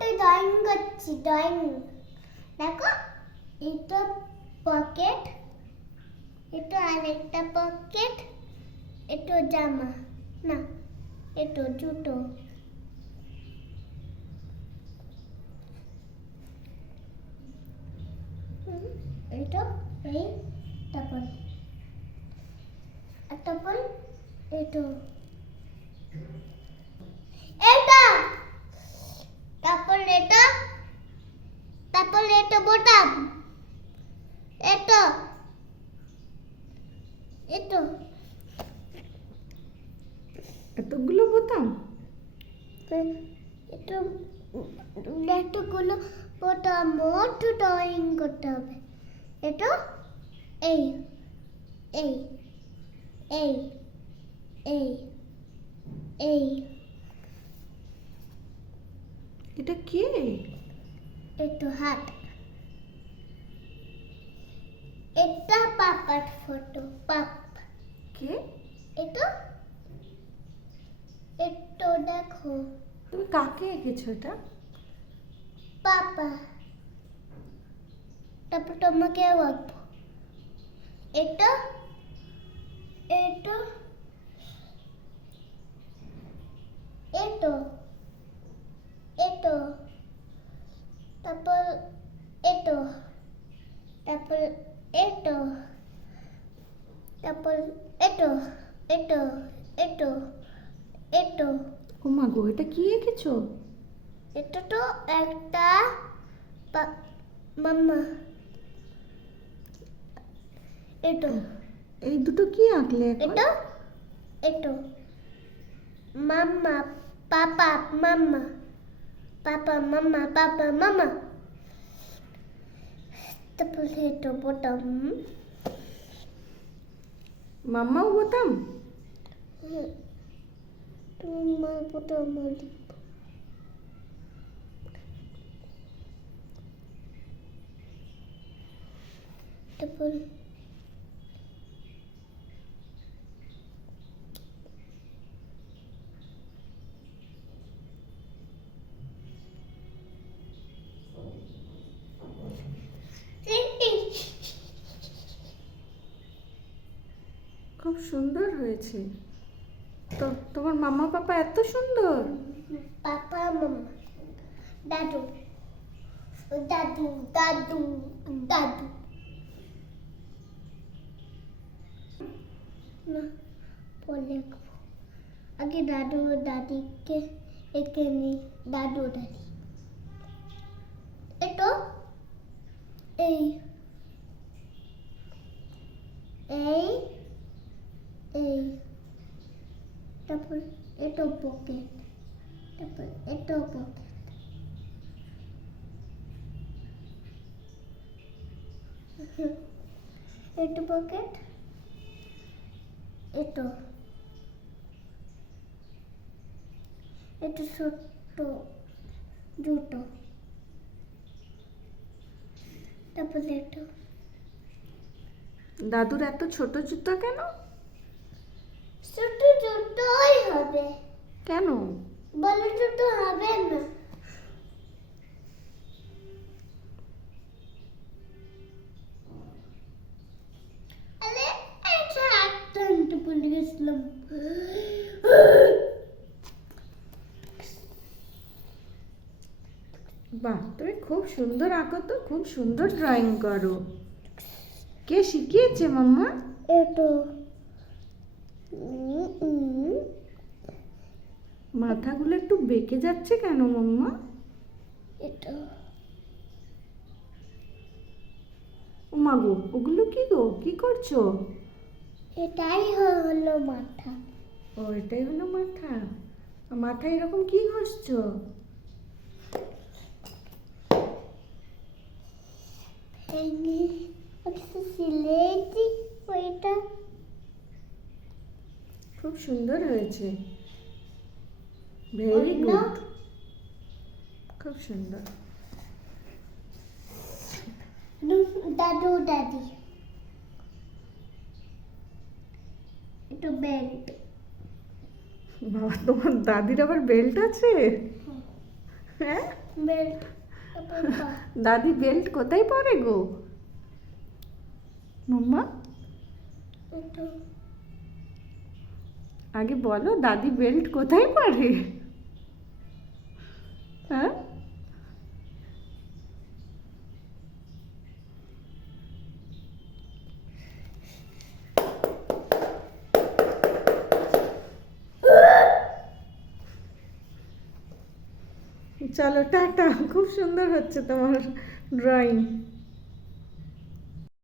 একটা ড্রয়িং করছি ড্রয়িং দেখো, এটা পকেট এটা আরেকটা পকেট এটা জামা। না, এটা জুতো। এটা এই তারপর। তারপর এটা। এটা তারপর এটা তারপর এটা বোতাম এটা এটা। এতগুলো বোতাম? এটা লেটারগুলো বোতাম মোট ড্রয়িং করতে হবে। এটা এই এই এই এই এই। এটা কি? একটু হাত। এটা পাপার ফটো পাপ। কে? এটা? এটা দেখো। তুমি কাকে এঁকেছো এটা? পাপা। তারপর তোমাকে এটা এটা? এটো? এটো তারপর এটো তারপর এটো তারপর এটো এটো এটো এটো। ও মা গো এটা কি এঁকেছো এটা তো একটা মাম্মা। এটা। এই দুটো কি আঁকলে এটা এটা। মাম্মা পাপা মাম্মা। পাপা মাম্মা পাপা মাম্মা। তারপর এটা বোতাম মাম্মাও বোতাম তুমি মা বোতাম লিখব তারপর খুব সুন্দর হয়েছে। তো তোমার মামা, পাপা এত সুন্দর? পাপা, মামা, দাদু দাদু দাদু দাদু। না আগে দাদু দাদিকে একে নি দাদু দাদি। এটো এই এই এই তারপর এটো পকেট তারপর এটো পকেট এটো পকেট এটো এটো ছোট্ট জুতো তারপর এটো দাদুর এত ছোট জুতো কেন? ছোট জুতোই হবে। কেন? বড় জুতো হবে না। গেছিলাম। বাহ তুমি খুব সুন্দর আঁকো তো খুব সুন্দর ড্রয়িং করো। কে শিখিয়েছে মাম্মা? এটো মাথাগুলো একটু বেঁকে যাচ্ছে কেন মাম্মা এটা ও মা গো ওগুলো কি গো কি করছ এটাই হলো মাথা ও এটাই হলো মাথা মাথায় এরকম কি ঘষছো ভেঙে সিলেটি ওইটা খুব সুন্দর হয়েছে। ভেরি? গুড খুব সুন্দর। দাদু দাদি। একটু বেল্ট বাবা তোমার দাদির আবার বেল্ট আছে? হ্যাঁ? বেল্ট দাদি বেল্ট কোথায় পরে গো? মাম্মা? আগে বলো দাদি বেল্ট কোথায় পারে হ্যাঁ? চলো টাটা। খুব সুন্দর হচ্ছে তোমার ড্রয়িং